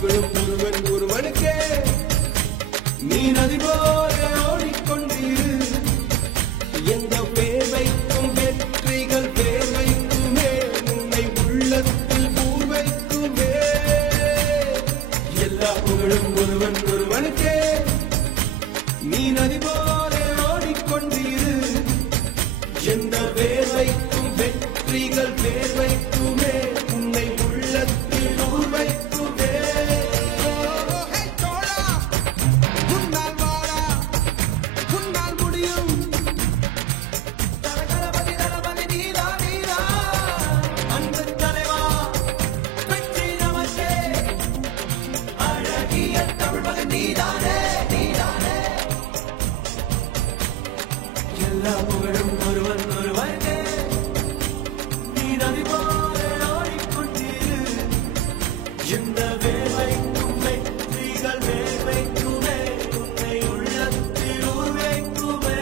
புகழும் ஒருவன் ஒருவனுக்கே நீ நதி போல ஓடிக்கொண்டிரு எந்த பேர்வைக்கும் வெற்றிகள் பேர்வைக்குமே உன்னை உள்ளத்தில் பூர்வைக்குமே எல்லா புகழும் ஒருவன் ஒருவனுக்கே நீ நதி போல ஓடிக்கொண்டிரு எந்த வேர்வைக்கும் வெற்றிகள் வேர்வைக்குமே உன்னை உள்ளத்தில் ஊர்வைக்குமே உன்னால் வாழா உன்னால் முடியும் தலகலபதி தலபதி நீரா நீரா அன்பு தலைவா வெற்றி நமக்கே அழகிய தமிழ் மகன் நீதானே நீதானே எல்லா புகழும் ஒருவன் ஒருவனுக்கே நீ நதி போல ஓடிக்கொண்டிரு எந்த வேர்வைக்கும் வெற்றிகள் வேர்வைக்குமே உன்னை உள்ளத்தில் ஊர்வைக்குமே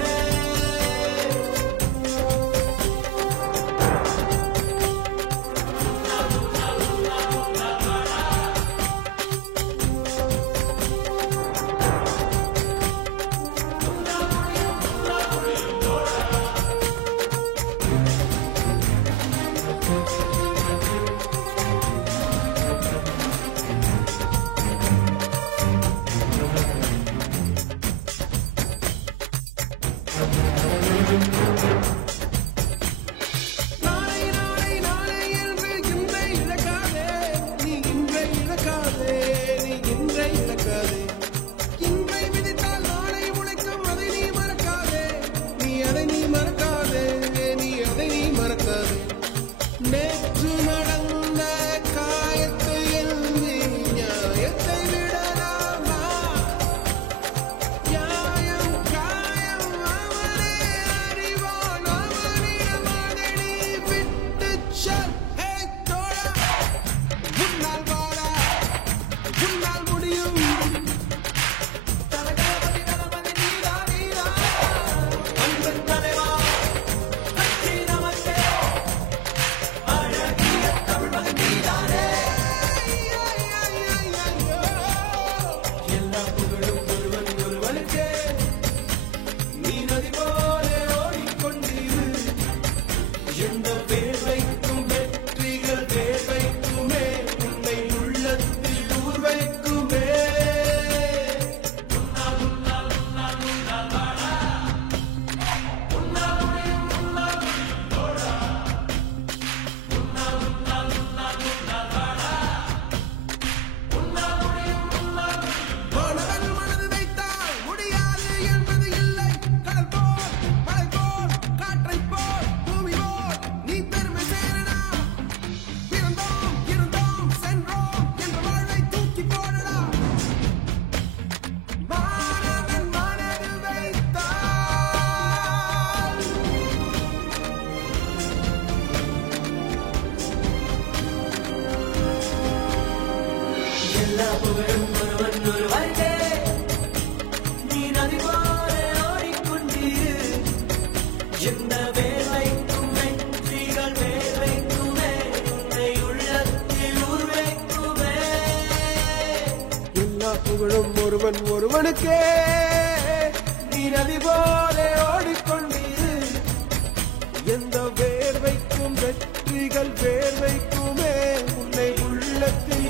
நாளை நாளை நாளை என்று இன்றை இழக்காதே நீ இன்றை இழக்காதே நீ இன்றை இழக்காதே இன்றை விதித்தால் நாளை உழைக்கும் அதை நீ மறக்காதே நீ அதை நீ மறக்காதே நீ அதை நீ மறக்காதே நேற்று நடந்த காயத்தை எழுதி நியாயத்தை விடலாமா நியாயம் காயம் அவனே அறிவான் அவனிடம் அதை நீ விட்டுச் செல் ஹே தோழா உன்னால் வாழா உன்னால் முடியும் தலகலபதி தலபதி நீரா நீரா அன்பு தலைவா வெற்றி நமக்கே அழகிய தமிழ் மகன் நீதானே எல்லா புகழும் ஒருவன் ஒருவனுக்கே நீ நதி போல ஓடிக்கொண்டிரு எந்த வேர்வைக்கும் வெற்றிகள் வேர்வைக்குமே உன்னை உள்ளத்தில் ஊர்வைக்குமே மாணவன் மனது வைத்தால் முடியாது என்பது இல்லை கடல் போல் மலை போல் காற்றை போல் பூமி போல் நீ பெருமை சேரடா பிறந்தோம் இருந்தோம் சென்றோம் என்ற வாழ்வை தூக்கி போடடா மாணவன் மனது வைத்தால் எல்லா புகழும் ஒருவன் ஒருவனுக்கே நீ நதி போல ஓடிக்கொண்டிரு எந்த வேர்வைக்கும் வெற்றிகள் வேர்வைக்குமே உன்னை உள்ளத்தில் ஊர்வைக்குமே எல்லா புகழும் ஒருவன் ஒருவனுக்கே நீ நதி போல ஓடிக்கொண்டிரு எந்த வேர்வைக்கும் வெற்றிகள் வேர்வைக்குமே உன்னை உள்ளத்தில்